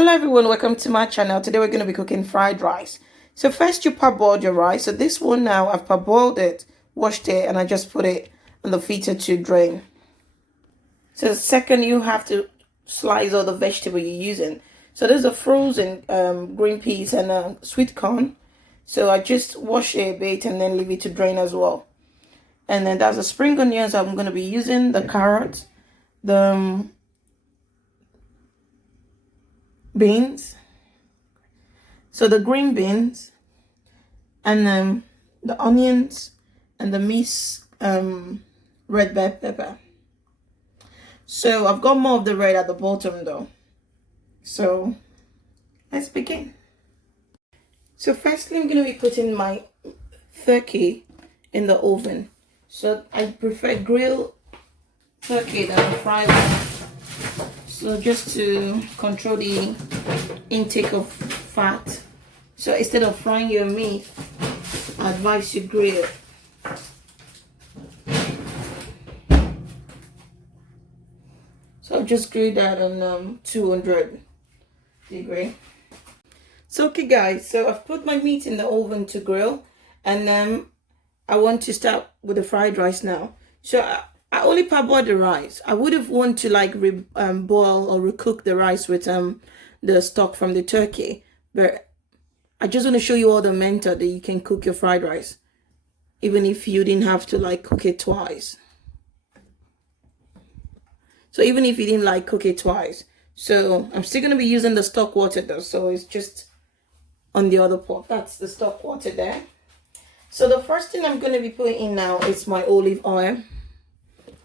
Hello everyone, welcome to my channel. Today we're going to be cooking fried rice. So first you parboil your rice. So this one now I've parboiled it, washed it, and I just put it on the filter to drain. So second you have to slice all the vegetable you're using. So there's a frozen green peas and sweet corn. So I just wash it a bit and then leave it to drain as well. And then there's the spring onions I'm going to be using, the carrot, the beans, so the green beans, and then the onions and the minced red bell pepper. So I've got more of the red at the bottom though. So let's begin. So firstly I'm going to be putting my turkey in the oven. So I prefer grilled turkey than fried one. So just to control the intake of fat. So instead of frying your meat, I advise you grill it. So I'll just grill that on 200 degree. So okay guys, so I've put my meat in the oven to grill, and I want to start with the fried rice now. So I only parboiled the rice. I would have wanted to like boil or recook the rice with the stock from the turkey, but I just want to show you all the method that you can cook your fried rice, even if you didn't have to like cook it twice. So even if you didn't like cook it twice, so I'm still gonna be using the stock water though. So it's just on the other pot. That's the stock water there. So the first thing I'm gonna be putting in now is my olive oil.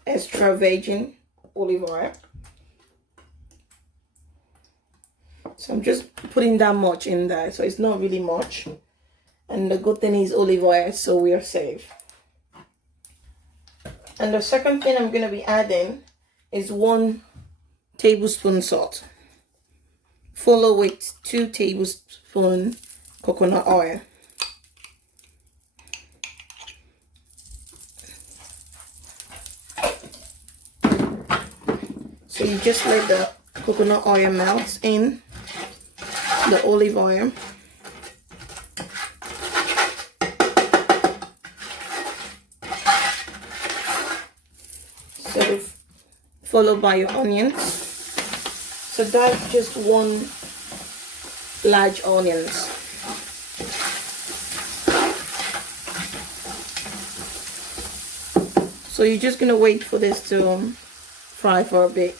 Extra virgin olive oil. So I'm just putting that much in there, so it's not really much, and the good thing is olive oil, so we are safe. And the second thing I'm going to be adding is 1 tablespoon salt, follow with 2 tablespoons coconut oil. So you just let the coconut oil melt in the olive oil. So followed by your onions. So that's just 1 large onions. So you're just gonna wait for this to fry for a bit.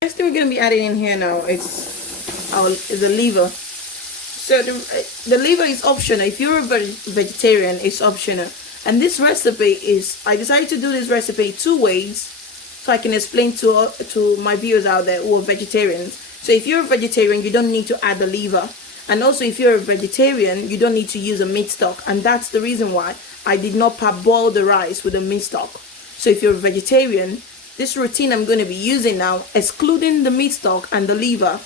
Next thing we're going to be adding in here now is the liver. So the liver is optional. If you're a vegetarian, it's optional. And this recipe is, I decided to do this recipe 2 ways so I can explain to my viewers out there who are vegetarians. So if you're a vegetarian, you don't need to add the liver. And also if you're a vegetarian, you don't need to use a meat stock. And that's the reason why I did not parboil the rice with a meat stock. So if you're a vegetarian, this routine I'm going to be using now, excluding the meat stock and the liver,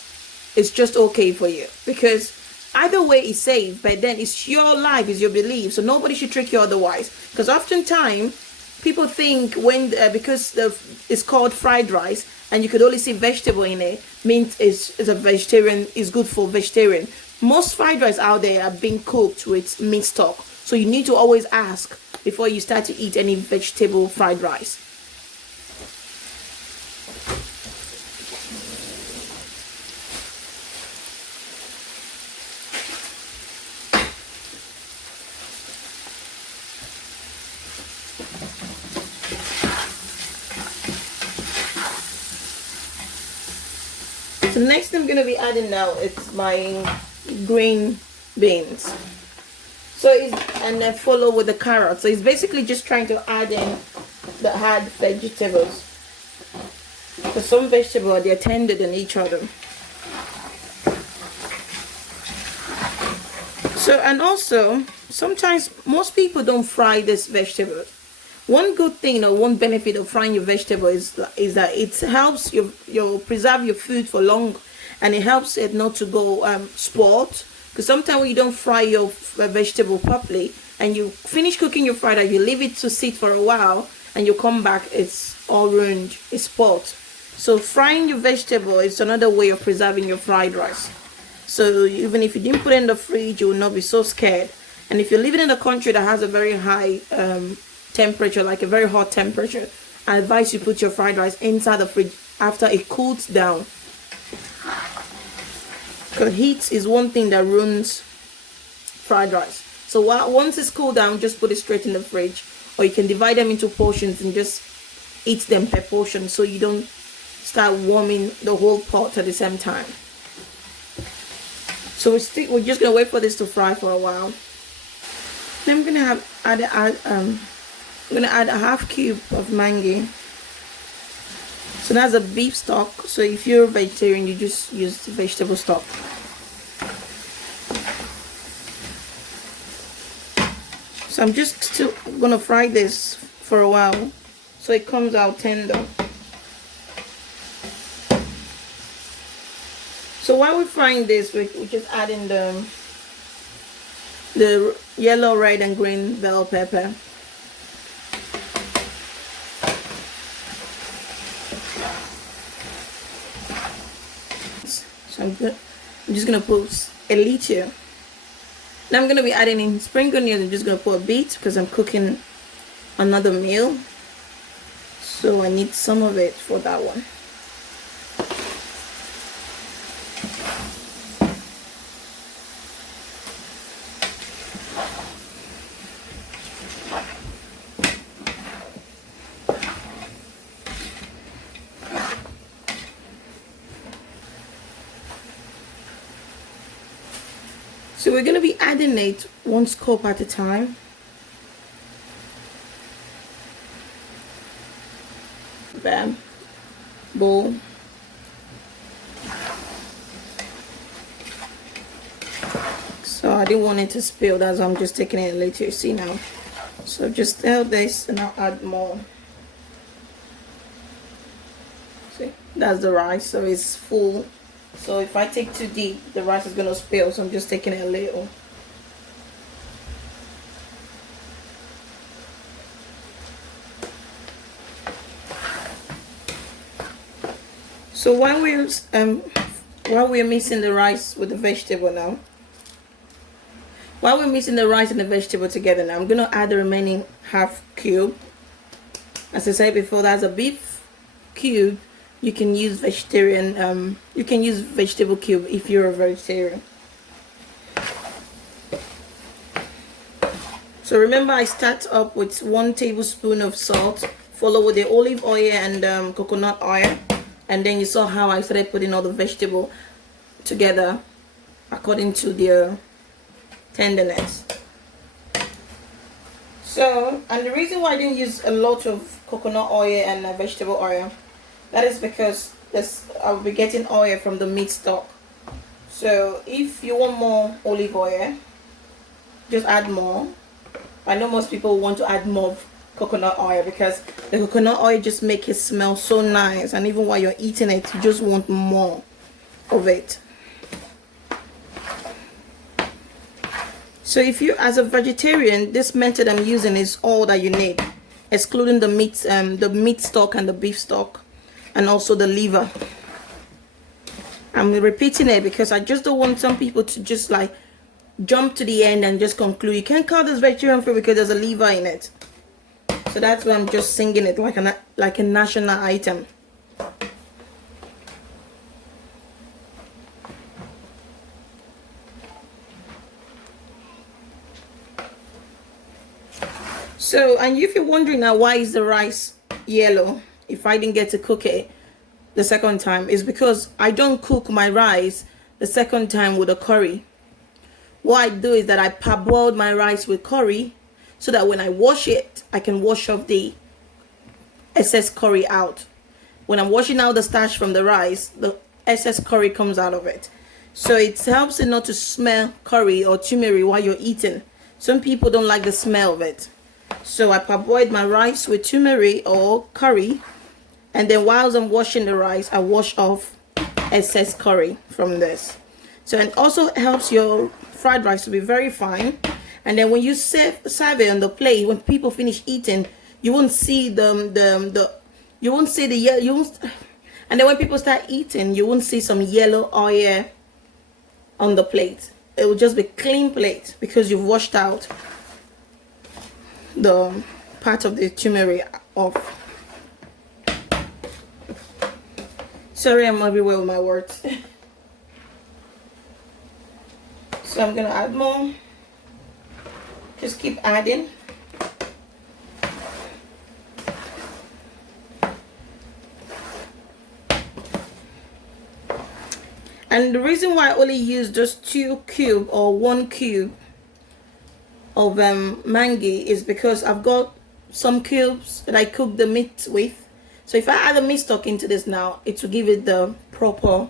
is just okay for you. Because either way is safe, but then it's your life, it's your belief. So nobody should trick you otherwise. Because oftentimes, people think when because it's called fried rice and you could only see vegetable in it, means is a vegetarian, is good for vegetarian. Most fried rice out there are being cooked with meat stock. So you need to always ask before you start to eat any vegetable fried rice. So next thing I'm going to be adding now is my green beans. So and then follow with the carrot. So it's basically just trying to add in the hard vegetables. Because some vegetables, they're tender than each other. So, and also, sometimes most people don't fry this vegetable. One good thing or one benefit of frying your vegetable is that it helps you preserve your food for long, and it helps it not to go spoiled. Because sometimes when you don't fry your vegetable properly and you finish cooking your fried rice, you leave it to sit for a while, and you come back, it's all ruined, it's spoiled. So frying your vegetable is another way of preserving your fried rice. So even if you didn't put it in the fridge, you will not be so scared. And if you're living in a country that has a very high temperature, like a very hot temperature, I advise you put your fried rice inside the fridge after it cools down. Because heat is one thing that ruins fried rice. So once it's cooled down, just put it straight in the fridge, or you can divide them into portions and just eat them per portion, so you don't start warming the whole pot at the same time. So we're just gonna wait for this to fry for a while. Then I'm gonna add a half cube of Maggi. So that's a beef stock. So if you're a vegetarian, you just use the vegetable stock. So I'm just still gonna fry this for a while so it comes out tender. So while we're frying this, we just add in the yellow, red, and green bell pepper. So I'm just gonna put a little. Now I'm gonna be adding in spring onions. I'm just gonna put a bit because I'm cooking another meal, so I need some of it for that one. So we're going to be adding it one scoop at a time. Bam. Bowl. So I didn't want it to spill, that's why I'm just taking it later, you see now. So just stir this and I'll add more. See, that's the rice, so it's full. So if I take too deep, the rice is going to spill, so I'm just taking it a little. So while we're mixing the rice with the vegetable now, while we're mixing the rice and the vegetable together now, I'm going to add the remaining half cube. As I said before, that's a beef cube. You can use vegetarian, you can use vegetable cube if you're a vegetarian. So remember, I start up with 1 tablespoon of salt, followed with the olive oil and coconut oil, and then you saw how I started putting all the vegetable together according to their tenderness. So, and the reason why I didn't use a lot of coconut oil and vegetable oil, that is because I'll be getting oil from the meat stock. So if you want more olive oil, just add more. I know most people want to add more coconut oil because the coconut oil just makes it smell so nice, and even while you're eating it, you just want more of it. So if you, as a vegetarian, this method I'm using is all that you need, excluding the meat stock and the beef stock, and also the liver. I'm repeating it because I just don't want some people to just like jump to the end and just conclude you can't call this vegetarian food because there's a liver in it. So that's why I'm just singing it like a national item. So, and if you're wondering now why is the rice yellow if I didn't get to cook it the second time, is because I don't cook my rice the second time with a curry. What I do is that I parboiled my rice with curry so that when I wash it, I can wash off the excess curry out. When I'm washing out the starch from the rice, the excess curry comes out of it. So it helps it not to smell curry or turmeric while you're eating. Some people don't like the smell of it. So I parboiled my rice with turmeric or curry, and then while I'm washing the rice, I wash off excess curry from this. So it also helps your fried rice to be very fine. And then when you serve it on the plate, when people finish eating, you won't see the you won't see the yellow, you won't, and then when people start eating, you won't see some yellow oil on the plate. It will just be clean plate because you've washed out the part of the turmeric off. Sorry, I'm everywhere with my words. So I'm gonna add more. Just keep adding. And the reason why I only use just 2 cubes or 1 cube of mangi is because I've got some cubes that I cook the meat with. So if I add the meat stock into this now, it will give it the proper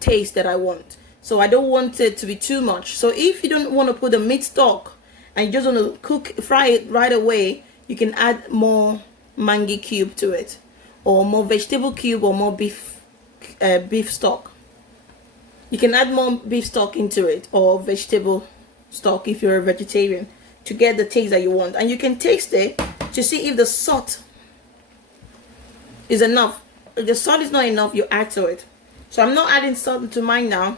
taste that I want. So I don't want it to be too much. So if you don't want to put the meat stock and you just want to fry it right away, you can add more mangi cube to it, or more vegetable cube, or more beef stock. You can add more beef stock into it, or vegetable stock if you're a vegetarian, to get the taste that you want. And you can taste it to see if the salt is enough. If the salt is not enough, you add to it. So I'm not adding salt to mine now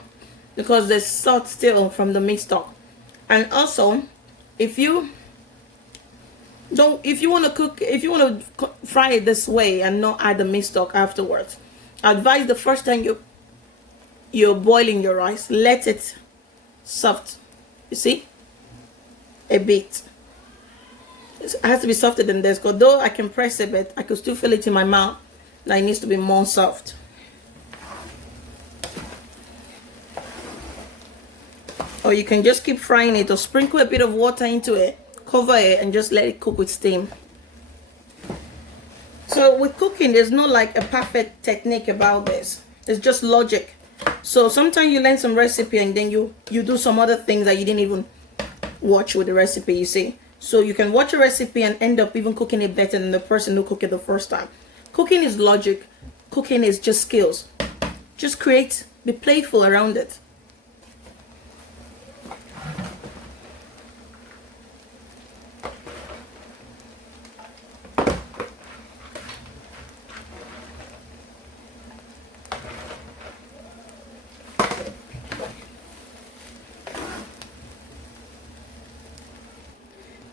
because there's salt still from the meat stock. And also, if you want to fry it this way and not add the meat stock afterwards, I advise the first time you're boiling your rice, let it soft. You see, a bit. It has to be softer than this. Because though I can press a bit, I could still feel it in my mouth. Now it needs to be more soft. Or you can just keep frying it, or sprinkle a bit of water into it, cover it, and just let it cook with steam. So with cooking, there's no like a perfect technique about this. It's just logic. So sometimes you learn some recipe and then you do some other things that you didn't even watch with the recipe, you see. So you can watch a recipe and end up even cooking it better than the person who cooked it the first time. Cooking is logic. Cooking is just skills. Just be playful around it.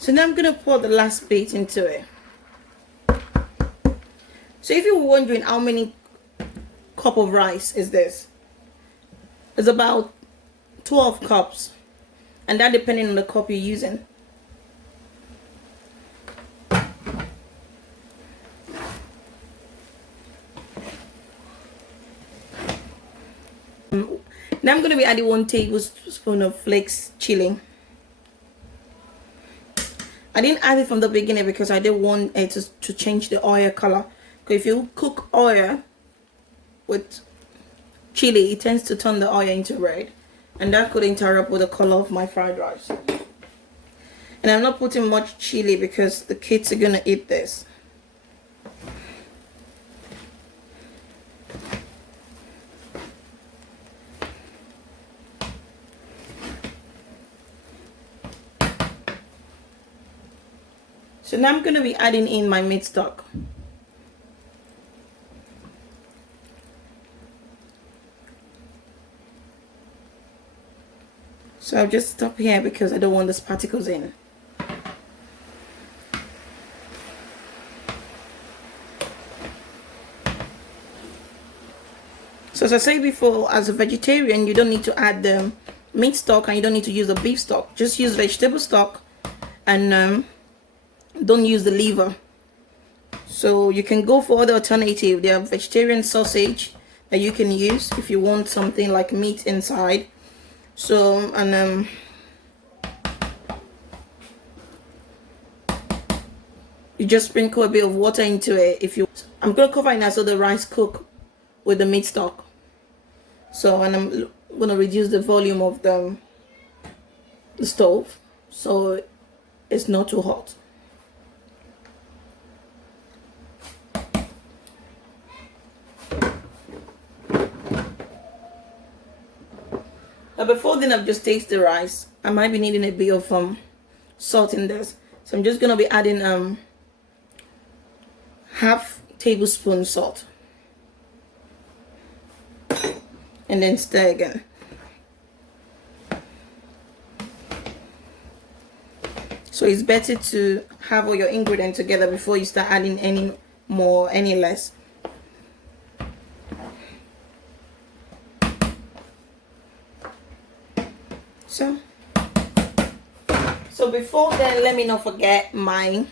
So now I'm going to pour the last bit into it. So if you're wondering how many cup of rice is this, it's about 12 cups. And that depending on the cup you're using. Now I'm going to be adding 1 tablespoon of flakes chili. I didn't add it from the beginning because I didn't want it to change the oil color. Because if you cook oil with chili, it tends to turn the oil into red. And that could interrupt with the color of my fried rice. And I'm not putting much chili because the kids are going to eat this. So now I'm going to be adding in my meat stock. So I'll just stop here because I don't want those particles in. So as I said before, as a vegetarian, you don't need to add the meat stock and you don't need to use the beef stock. Just use vegetable stock and don't use the liver. So you can go for other alternative. There are vegetarian sausage that you can use if you want something like meat inside. So and you just sprinkle a bit of water into it. I'm gonna cover it now so the rice cook with the meat stock. So and I'm gonna reduce the volume of the stove so it's not too hot. But before then, I've just tasted the rice. I might be needing a bit of salt in this. So I'm just gonna be adding half tablespoon salt, and then stir again. So it's better to have all your ingredients together before you start adding any more, any less. So before then, let me not forget my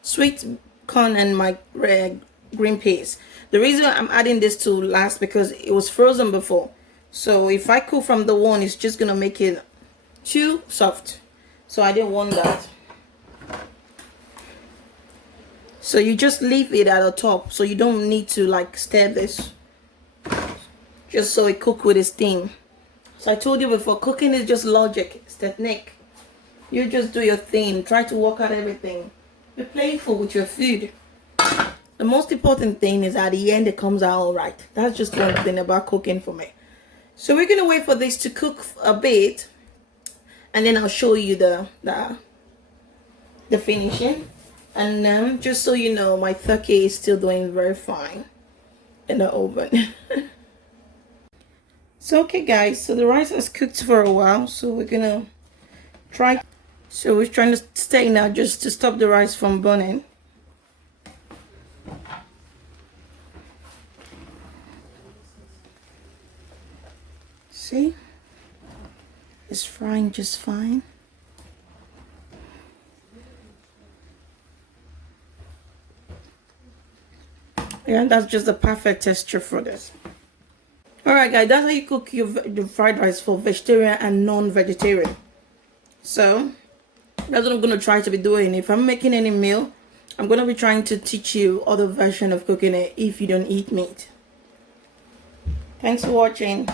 sweet corn and my red green peas. The reason I'm adding this to last because it was frozen before. So if I cook from the one, it's just gonna make it too soft. So I didn't want that. So you just leave it at the top, so you don't need to like stir this, just so it cook with its steam. So I told you before, cooking is just logic, it's technique. You just do your thing, try to work out everything. Be playful with your food. The most important thing is at the end it comes out all right. That's just one thing about cooking for me. So we're gonna wait for this to cook a bit, and then I'll show you the finishing. And just so you know, my turkey is still doing very fine in the oven. So okay guys, so the rice has cooked for a while, so we're gonna try. So we're trying to stay now just to stop the rice from burning. See, it's frying just fine. Yeah, that's just the perfect texture for this. Alright guys, that's how you cook the fried rice for vegetarian and non-vegetarian. So that's what I'm going to try to be doing. If I'm making any meal, I'm going to be trying to teach you other version of cooking it if you don't eat meat. Thanks for watching.